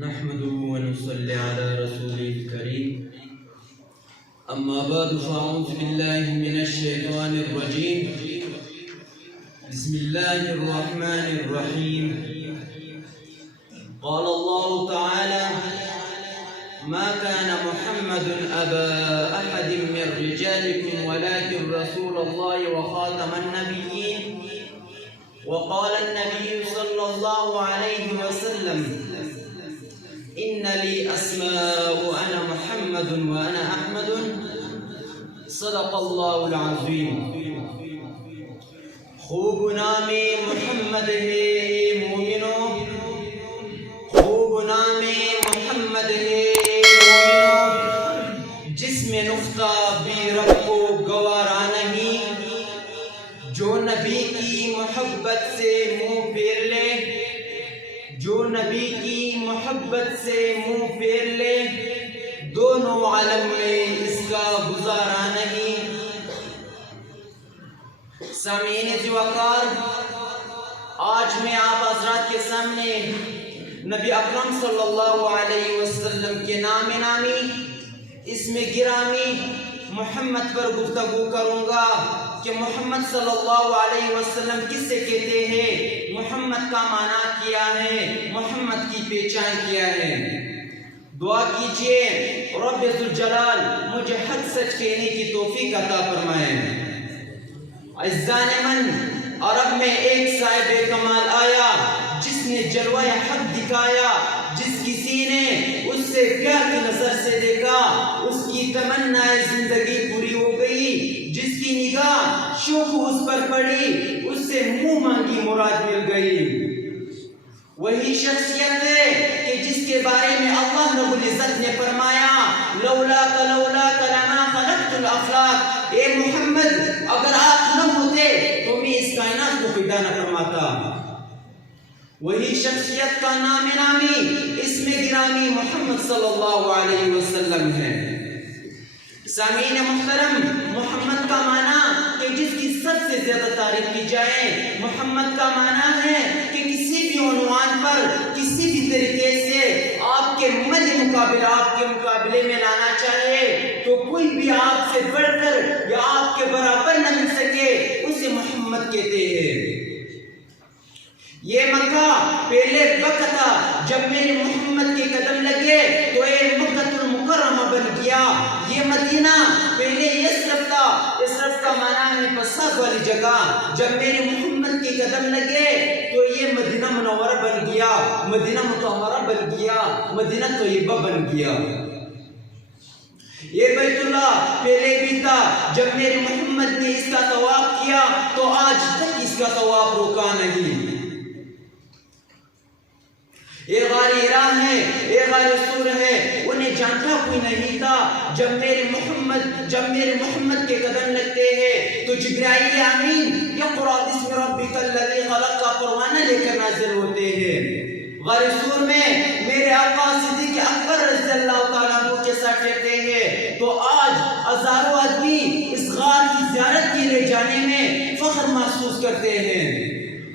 نحمده ونصلي على رسوله الكريم أما بعد فأعوذ بالله من الشيطان الرجيم بسم الله الرحمن الرحيم قال الله تعالى ما كان محمد أبا أحد من رجالكم ولكن رسول الله وخاتم النبيين وقال النبي صلى الله عليه وسلم إن لي أسماء أنا محمد وأنا أحمد صدق الله العظيم خوب نام محمد ہے مومنوں خوب نام محمد ہے مومنوں جس میں نقطہ بھی رب کو گوارا نہیں جو نبی کی محبت سے منہ پھیر لے جو نبی کی محبت سے منہ پھیر لے دونوں عالم میں اس کا گزارا نہیں۔ سامعین وقار، آج میں آپ حضرات کے سامنے نبی اکرم صلی اللہ علیہ وسلم کے نام نامی اسم گرامی محمد پر گفتگو کروں گا کہ محمد صلی اللہ علیہ وسلم کس سے کہتے ہیں، محمد کا معنی کیا ہے، محمد کی پہچان کیا ہے۔ دعا کیجئے رب ذوالجلال مجھے حق سچ کہنے کی توفیق عطا فرمائے۔ عزان من عرب میں ایک صاحب کمال آیا جس نے جلوہ حق دکھایا، جس کسی نے اس سے پیار کی نظر سے دیکھا اس کی تمنا زندگی پوری ہو گئی، جس کی نگاہ شوق اس پر پڑی اس سے منہ مانگی مراد مل گئی۔ وہی شخصیت ہے کہ جس کے بارے میں اللہ رب العزت نے فرمایا لولاک لما خلقت الافلاک، اے محمد اگر آپ نہ ہوتے تو میں اس کائنات کو پیدا نہ فرماتا۔ وہی شخصیت کا نام نامی اسم گرامی محمد صلی اللہ علیہ وسلم ہے۔ سامعین محترم، محمد کا معنی کہ جس کی سب سے زیادہ تعریف کی جائے، محمد کا معنی ہے کہ کسی بھی عنوان پر کسی بھی طریقے سے آپ کے مقابلے میں لانا چاہے تو کوئی بھی آپ سے بڑھ کر یا آپ کے برابر نہ مل سکے، اسے محمد کہتے ہیں۔ یہ مکہ پہلے وقت تھا جب میرے محمد کے قدم لگے تو یہ مکہ المکرمہ بن گیا۔ یہ مدینہ پہلے یثرب تھا، یثرب کا معنی ہے فساد والی جگہ، جب میرے محمد کے قدم لگے تو یہ مدینہ منورہ بن گیا، مدینہ مطہرہ بن گیا، مدینہ طیبہ بن گیا۔ یہ بیت اللہ پہلے بھی تھا، جب میرے محمد نے اس کا طواف کیا تو آج تک اس کا طواف رکا نہیں۔ یہ غار ہرا ہے، یہ غار سور ہے، انہیں جانتا کوئی نہیں تھا۔ جب میرے محمد کے قدم لگتے ہیں تو جبرائیل امین اقرأ باسم ربک الذی خلق کا پروانہ لے کر نازل ہوتے ہیں۔ غار سور میں میرے آقا صدیق اکبر رضی اللہ تعالیٰ عنہ کے ساتھ رہتے ہیں، تو آج ہزاروں آدمی اس غار کی زیارت کے لیے جانے میں فخر محسوس کرتے ہیں۔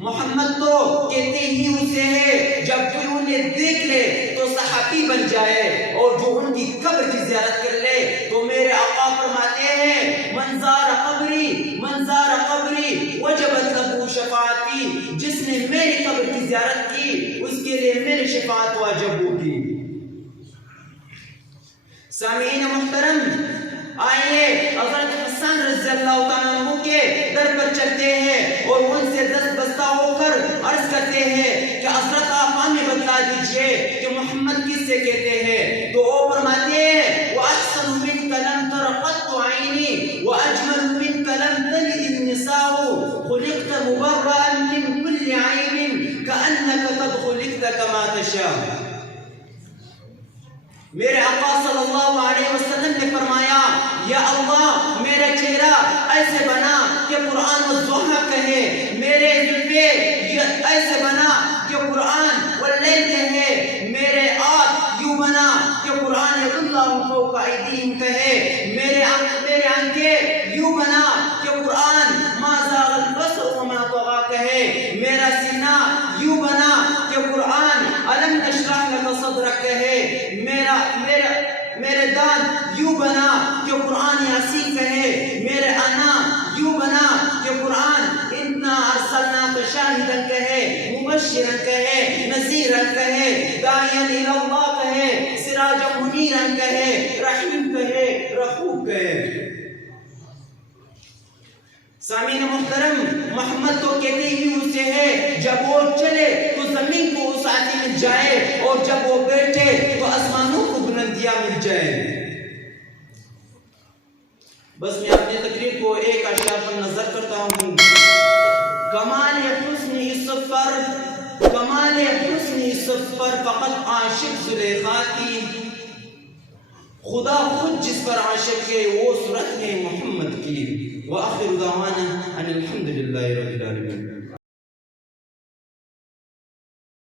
محمد تو کہتے ہی اسے ہے جب کوئی انہیں دیکھ لے تو صحابی بن جائے، اور جو ان کی قبر کی زیارت کر لے تو میرے آقا فرماتے ہیں منظار قبری وجبت لہ شفاعتی، جس نے میری قبر کی زیارت کی اس کے لیے میری شفاعت واجب ہوگی۔ سامعین محترم، آئیے حضرت حسن رضی اللہ تعالیٰ عنہ کے در پر چلتے ہیں اور ان سے دست بستہ ہو کر عرض کرتے ہیں کہ حضرت آپ ہمیں بتلا دیجئے کہ محمد کس سے کہتے ہیں، تو وہ فرماتے ہیں وَأَحْسَنُ مِنْكَ لَمْ تَرَ قَطُّ عَيْنِي وَأَجْمَلُ مِنْكَ لَمْ تَلِدِ النِّسَاءُ خُلِقْتَ مُبَرَّأً مِنْ كُلِّ عَيْبٍ كَأَنَّكَ قَدْ خُلِقْتَ كَمَا تَشَاءُ۔ میرے آقا صلی اللہ علیہ وسلم نے فرمایا یا اللہ میرا چہرہ ایسے بنا کہ قرآن والضحیٰ کہے، میرے زلفیں ایسے بنا کہ قرآن واللیل کہے، میرے آنکھ یوں بنا کہ قرآن ید اللہ فوق ایدیہم کہے، میرے آنکھیں یوں بنا کہ قرآن ما زاغ البصر وما طغى کہے، میرا سینہ یوں بنا کہ قرآن الم نشرح لک صدرک میرے دانت یوں بنا کہ قرآن یاسین کہے، میرے انا یوں بنا کہ قرآن انا ارسلناک شاہدا کہے، مبشرا کہے، نذیرا کہے، داعیا الی اللہ کہے، سراجا منیرا کہے، رحیم کہے، رؤوف کہے۔ سامعین محترم، محمد تو کہتے ہی اسے ہے، جب وہ چلے تو زمین کو وسعتیں مل جائے، اور جب وہ بیٹھے تو آسمانوں کو بلندیاں مل جائے۔ بس میں اپنی تقریر کو ایک اشعار پر نظر کرتا ہوں۔ کمال حسن یوسف پر فقط عاشق زلیخا کی، خدا خود جس پر عاشق ہے وہ صورت ہے محمد کی۔ وآخر دعوانا ان الحمد للہ رب العالمین۔